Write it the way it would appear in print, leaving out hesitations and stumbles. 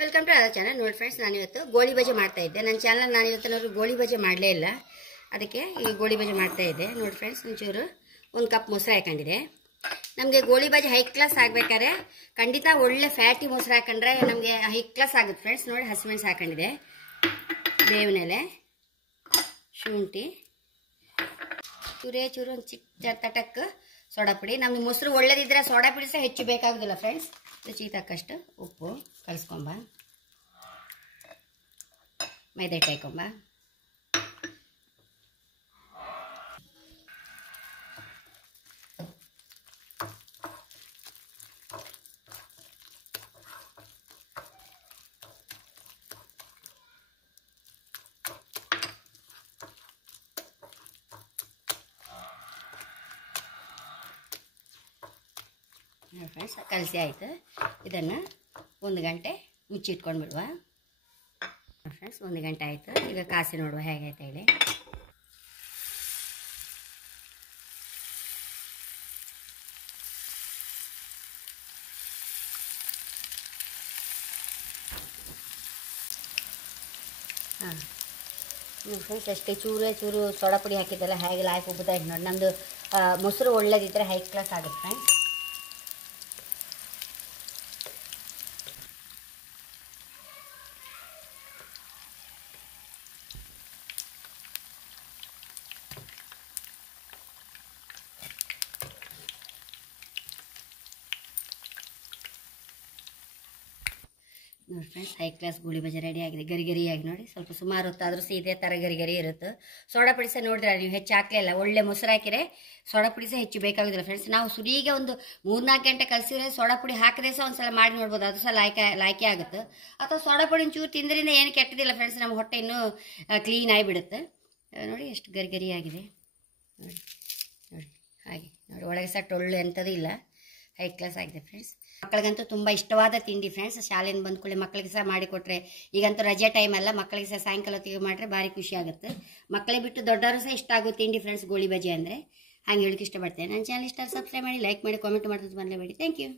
Welcome to our channel. ನೋಡಿ friends, ನಾನಿವತ್ತು ಗೋಳಿ ಬಜೆ ಮಾಡ್ತಾ ಇದ್ದೆ. ನನ್ನ ಚಾನಲ್ ನಾನಿವತ್ತು ಗೋಳಿ ಬಜೆ ಮಾಡಲೇ ಇಲ್ಲ, ಅದಕ್ಕೆ ಈ ಗೋಳಿ ಬಜೆ ಮಾಡ್ತಾ ಇದ್ದೆ. ನೋಡಿ ಫ್ರೆಂಡ್ಸ್, ಒಂಚೂರು ಒಂದು ಕಪ್ ಮೊಸರು ಹಾಕೊಂಡಿದೆ. ನಮಗೆ ಗೋಳಿ ಬಜೆ ಹೈ ಕ್ಲಾಸ್ ಆಗಬೇಕಾದ್ರೆ ಖಂಡಿತ ಒಳ್ಳೆ ಫ್ಯಾಟಿ ಮೊಸರು ಹಾಕೊಂಡ್ರೆ ನಮಗೆ ಹೈ ಕ್ಲಾಸ್ ಆಗುತ್ತೆ ಫ್ರೆಂಡ್ಸ್. ನೋಡಿ, ಹಸಿಮೆಣಸು ಹಾಕೊಂಡಿದೆ, ಬೇವಿನ ಎಲೆ, ಶುಂಠಿ, ಚೂರು ಒಂದು ಚಿಕ್ಕ ತಟಕ್ಕೆ ಸೋಡಾ ಪುಡಿ. ನಮ್ಗೆ ಮೊಸರು ಒಳ್ಳೇದಿದ್ರೆ ಸೋಡಾ ಪುಡಿ ಸಹ ಹೆಚ್ಚು ಬೇಕಾಗೋದಿಲ್ಲ ಫ್ರೆಂಡ್ಸ್. ರುಚಿಗೆ ತಕ್ಕಷ್ಟು ಉಪ್ಪು ಕಲಿಸ್ಕೊಂಬ, ಮೈದಾ ಹಿಟ್ಟು ಹಾಕೊಂಬ, ಫ್ರೆಂಡ್ಸ್ ಕಲಸಿ ಆಯಿತು. ಇದನ್ನು 1 ಗಂಟೆ ಮುಚ್ಚಿಟ್ಕೊಂಡು ಬಿಡುವ ಫ್ರೆಂಡ್ಸ್. 1 ಗಂಟೆ ಆಯಿತು. ಈಗ ಕಾಸಿ ನೋಡುವ ಹೇಗಾಯ್ತು ಹೇಳಿ. ಹಾಂ ಫ್ರೆಂಡ್ಸ್, ಅಷ್ಟೇ ಚೂರು ಸೋಡಾ ಪುಡಿ ಹಾಕಿದ್ದೆಲ್ಲ ಹೇಗೆ ಲಾಯ್ಕ್ ಉಬ್ಬುತ್ತಾಯಿತು ನೋಡಿ. ನಮ್ಮದು ಮೊಸರು ಒಳ್ಳೇದಿದ್ದರೆ ಹೈ ಕ್ಲಾಸ್ ಆಗುತ್ತೆ ಫ್ರೆಂಡ್ಸ್. ನೋಡಿ friends, high class goli baje ready ಆಗಿದೆ. ಗರಿಗರಿಯಾಗಿ ನೋಡಿ, ಸ್ವಲ್ಪ ಸುಮಾರು ಹೊತ್ತಾದರೂ ಸಹ ಇದೇ ಥರ ಗರಿ ಇರುತ್ತೆ. ಸೋಡಾ ಪುಡಿ ಸಹ ನೋಡಿದ್ರೆ ನೀವು ಹೆಚ್ಚು ಹಾಕಲಿಲ್ಲ, ಒಳ್ಳೆ ಮೊಸರು ಹಾಕಿದರೆ ಸೋಡಾ ಪುಡಿ ಸಹ ಹೆಚ್ಚು ಬೇಕಾಗೋದಿಲ್ಲ ಫ್ರೆಂಡ್ಸ್. ನಾವು ಸುರಿಗೆ ಒಂದು 3-4 ಗಂಟೆ ಕಲಿಸಿದ್ರೆ ಸೋಡಾ ಪುಡಿ ಹಾಕದೆ ಸಹ ಒಂದ್ಸಲ ಮಾಡಿ ನೋಡ್ಬೋದು, ಅದು ಸಹ ಲಾಯ್ಕೆ ಆಗುತ್ತೆ. ಅಥವಾ ಸೋಡಾ ಪುಡಿ ಚೂರು ತಿಂದ್ರಿಂದ ಏನು ಕೆಟ್ಟದಿಲ್ಲ ಫ್ರೆಂಡ್ಸ್, ನಮ್ಮ ಹೊಟ್ಟೆ ಇನ್ನೂ ಕ್ಲೀನ್ ಆಗಿಬಿಡುತ್ತೆ. ನೋಡಿ ಎಷ್ಟು ಗರಿಗರಿಯಾಗಿದೆ ನೋಡಿ. ಹಾಗೆ ನೋಡಿ, ಒಳಗೆ ಸಹ ಟೊಳ್ಳು ಎಂಥದ್ದು ಇಲ್ಲ, ಹೈ ಕ್ಲಾಸ್ ಆಗಿದೆ ಫ್ರೆಂಡ್ಸ್. ಮಕ್ಕಳಿಗಂತೂ ತುಂಬ ಇಷ್ಟವಾದ ತಿಂಡಿ ಫ್ರೆಂಡ್ಸ್. ಶಾಲೆಯಿಂದ ಬಂದ ಕೂಡಲೇ ಮಕ್ಕಳಿಗೆ ಸಹ ಮಾಡಿಕೊಟ್ರೆ, ಈಗಂತೂ ರಜೆ ಟೈಮ್ ಅಲ್ಲ, ಮಕ್ಕಳಿಗೆ ಸಹ ಸಾಯಂಕಾಲ ಹೊತ್ತಿಗೆ ಮಾಡಿದ್ರೆ ಭಾರಿ ಖುಷಿ ಆಗುತ್ತೆ. ಮಕ್ಕಳೇ ಬಿಟ್ಟು ದೊಡ್ಡವರು ಸಹ ಇಷ್ಟ ಆಗೋ ತಿಂಡಿ ಫ್ರೆಂಡ್ಸ್ ಗೋಳಿ ಬಜೆ ಅಂದರೆ. ಹಾಗೆ ಹೇಳಕ್ಕೆ ಇಷ್ಟಪಡ್ತೇನೆ. ನನ್ನ ಚಾನಲ್ ಇಷ್ಟ ಸಬ್ಸ್ಕ್ರೈಬ್ ಮಾಡಿ, ಲೈಕ್ ಮಾಡಿ, ಕಾಮೆಂಟ್ ಮಾಡೋದು ಮರೆಯಬೇಡಿ. Thank you.